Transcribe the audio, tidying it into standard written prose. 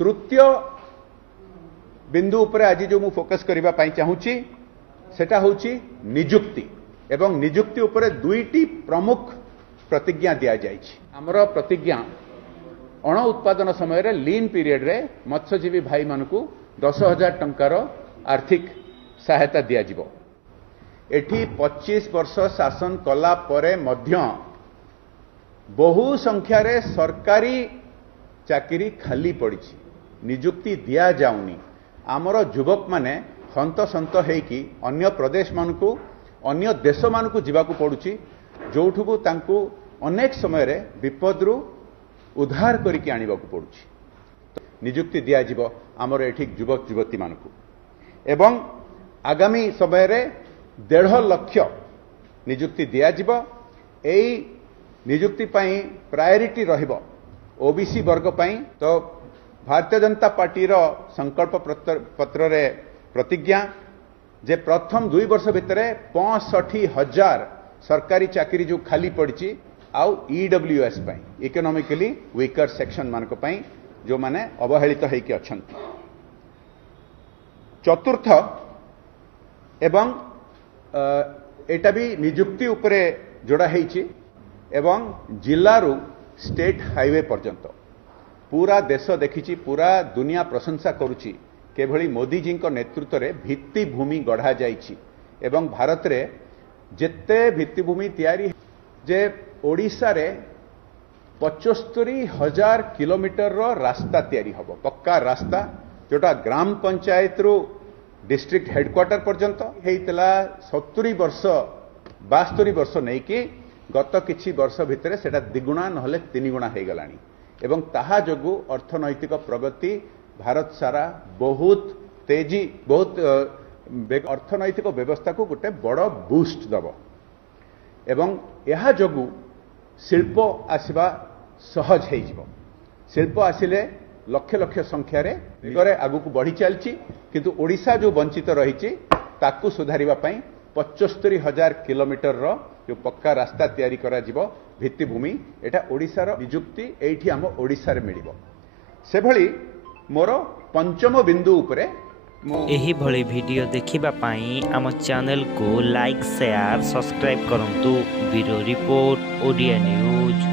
तृतीय बिंदु उपरे आज जो मु फोकस करबा पई चाहूची सेटा होची नियुक्ति एवं नियुक्ति उपरे दुईटी प्रमुख प्रतिज्ञा दिया जाइछि। हमर प्रतिज्ञा अण उत्पादन समय रे लीन पीरियड रे मत्स्यजीवी भाई मानकू 10,000 टंकार आर्थिक सहायता दिया जिवो। एठी 25 वर्ष शासन कला परे मध्य बहु संख्या रे सरकारी चाकरी खाली पड़ी नियुक्ति दिया जाउनी। आमर युवक माने हंत सन्त हेकी अन्य प्रदेश मानकू अन्य देश मानकू जीवाकू पड़ुची जोठुकू तांकू अनेक समय रे विपदरू उद्धार करिकी आनिबाकू पड़ुची। नियुक्ति दिया जिवो आमर एठी युवक युवती मानकू एवं आगामी समय रे 1.5 लाख नियुक्ति दिया जिवो। एई नियुक्ति पई प्रायोरिटी रहिबो ओबीसी वर्ग पई। तो भारतीय जनता पार्टी रो संकल्प पत्र रे प्रतिज्ञा जे प्रथम 2 वर्ष भितर 65,000 सरकारी चाकरी जो खाली पड़ी आउ ईडब्ल्यूएस पई इकोनॉमिकली वीकर सेक्शन मानक पई जो माने अवहेलित होइके अछंती। चतुर्थ एवं एटा भी नियुक्ति उपरे जोड़ा हेइची एवं जिल्लारू स्टेट हाईवे पर्यंत पूरा देश देखिची पूरा दुनिया प्रशंसा करुची केभली मोदी जी नेतृत्व रे भित्तिभूमि गढ़ा जाइछि एवं भारत रे जेते भित्तिभूमि तैयारी जे ओडिशा रे 75,000 किलोमीटर रो रास्ता तैयारी हबो पक्का रास्ता जोटा ग्राम पंचायत रु डिस्ट्रिक्ट हेडक्वार्टर पर्यंत हेइतला 70 वर्ष 72 वर्ष नहीं कि गत किछि वर्ष भितर सेटा द्विगुणा नहले 3 गुणा हो गलानी एवं ताहा जोगु अर्थनैतिक प्रगति भारत सारा बहुत तेजी बहुत अर्थनैतिक व्यवस्था को गोटे बड़ बूस्ट दब एवं यह जोगु शिल्प आसवा सहज हो शिल्प आसिले लक्ष लक्ष संख्यार दिगरे आगु बढ़ी चलती किंतु ओडिशा जो वंचित रही ताकू सुधारिबा पई 75,000 किलोमीटर रो जो पक्का रास्ता तैयारी करा जिवो भित्तिभूमि एटा ओडिशार नियुक्ति एठी हम ओडिशा रे मिलिबो। से भली मोर पंचम बिंदु उपरे एही भली वीडियो देखिबा पाई आम चैनल को लाइक शेयर सब्सक्राइब करंतु। Bureau report Odia news.